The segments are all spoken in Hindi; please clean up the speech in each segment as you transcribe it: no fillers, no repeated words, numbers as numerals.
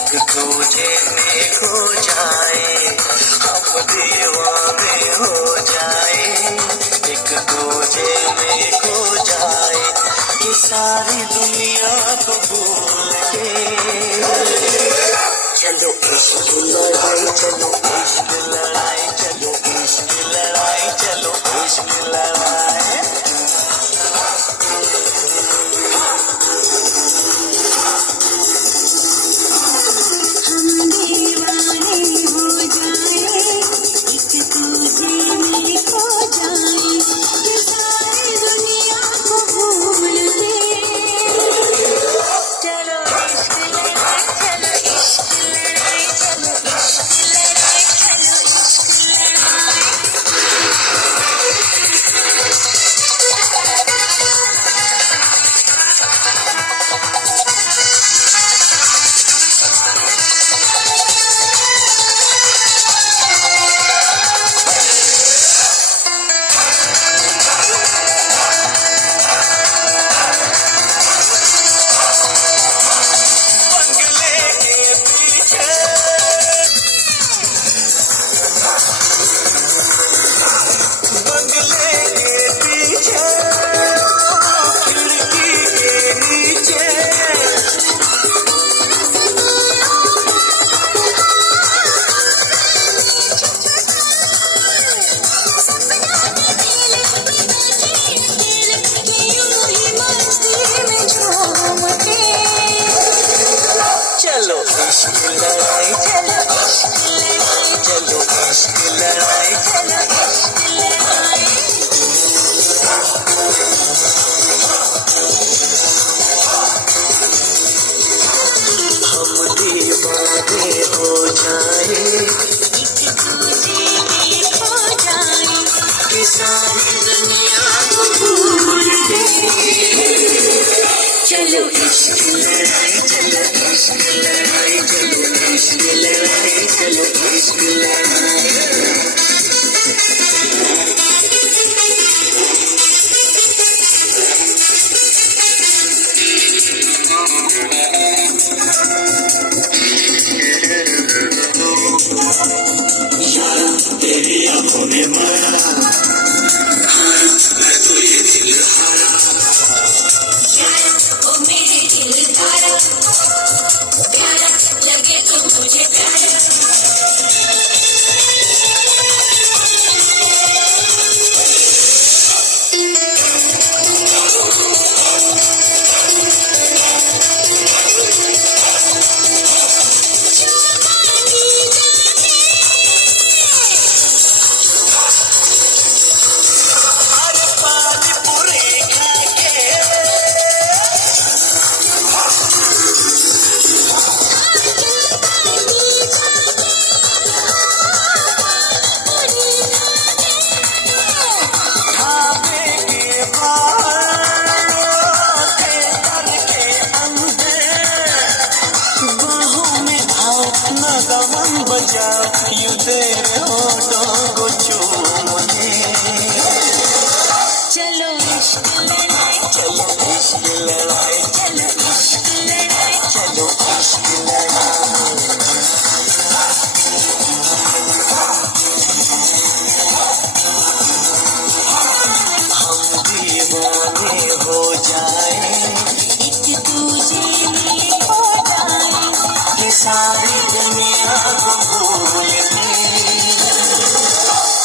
एक दूजे में खो जाए, हम दीवाने हो जाए, एक दूजे में खो जाए, ये सारी दुनिया को भूल के। चलो इश्क लड़ाई, चलो इश्क लड़ाई, चलो इश्क लड़ाई, चलो इश्क लड़ाई। चलो इश्क लड़ाई, चलो इश्क लड़ाई, चलो इश्क लड़ाई, चलो इश्क लड़ाई। तेरी आंखों में मारा, मैं तो ये दिल हारा, ओ मेरे दिल धारा, प्यारा लगे तो मुझे प्यारा। यूं तेरे होठों को चूम के। चलो इश्क लड़ाई, चलो इश्क लड़ाई, चलो इश्क लड़ाई, चलो इश्क लड़ाई। हम दीवाने हो जाए, एक दूजे में खो जाए, ये सारी दुनिया को भूल के।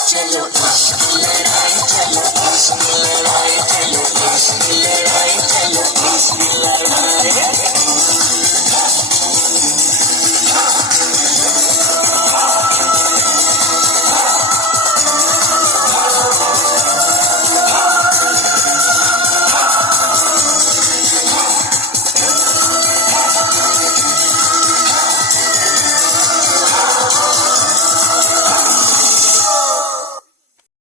चलो इश्क लड़ाई, चलो इश्क लड़ाई, चलो इश्क लड़ाई, चलो इश्क लड़ाई।